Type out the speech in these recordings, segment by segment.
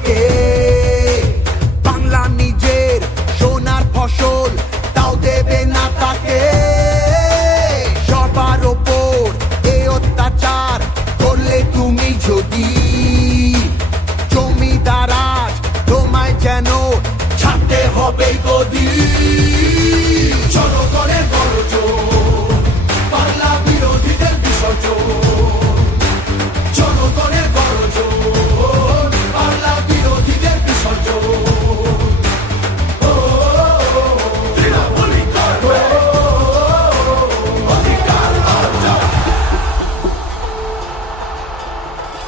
লোকে। বাংলা নিজের সোনার ফসল, তাও দেবে না তাকে। সবার ওপর এ অত্যাচার করলে তুমি যদি, জমিদার আজ তোমায় যেন ছাড়তে হবে গদি। জনগণের গর্জন, বাংলা বিরোধীদের বিসর্জন। জনগণের গর্জন, বাংলা বিরোধীদের বিসর্জন।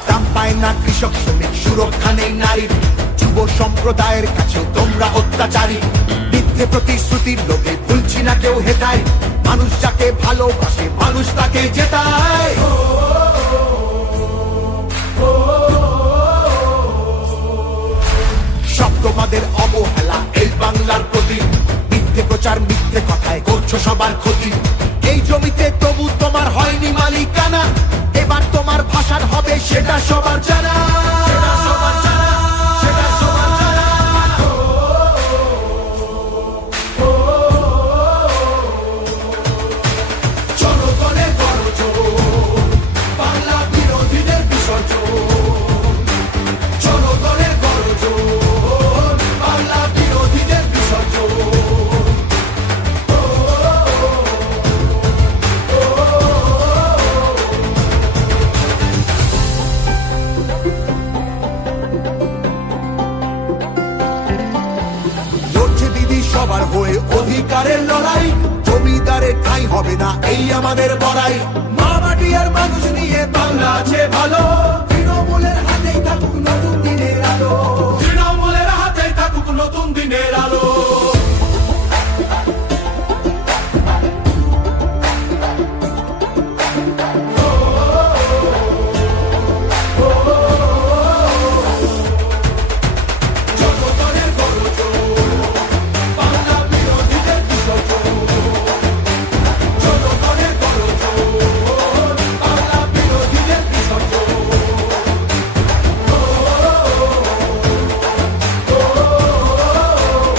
দাম পায় না কৃষক শ্রমিক, সুরক্ষা নেই নারীর, যুব সম্প্রদায়ের কাছেও তোমরা অত্যাচারী। মিথ্যে প্রতিশ্রুতির লোভে ভুলছি না কেউ হেতায়, মানুষ যাকে ভালোবাসে মানুষ তাকে জেতায়। সব তোমাদের অবহেলা এই বাংলার প্রতি, মিথ্যে প্রচার মিথ্যে কথায় করছো সবার ক্ষতি। এই জমিতে তবু তোমার হয়নি মালিকানা, এবার তোমার ভাষার হবে সেটা সবার জানা। জনগণের গর্জন, বাংলা বিরোধীদের বিসর্জন। জনগণের গর্জন, বাংলা বিরোধীদের বিসর্জন। লড়ছে দিদি সবার হয়ে অধিকারের লড়াই, জমিদারের ঠাঁই হবে না এই আমাদের বড়াই। মা মাটি আর মানুষ নিয়ে বাংলা আছে ভালো।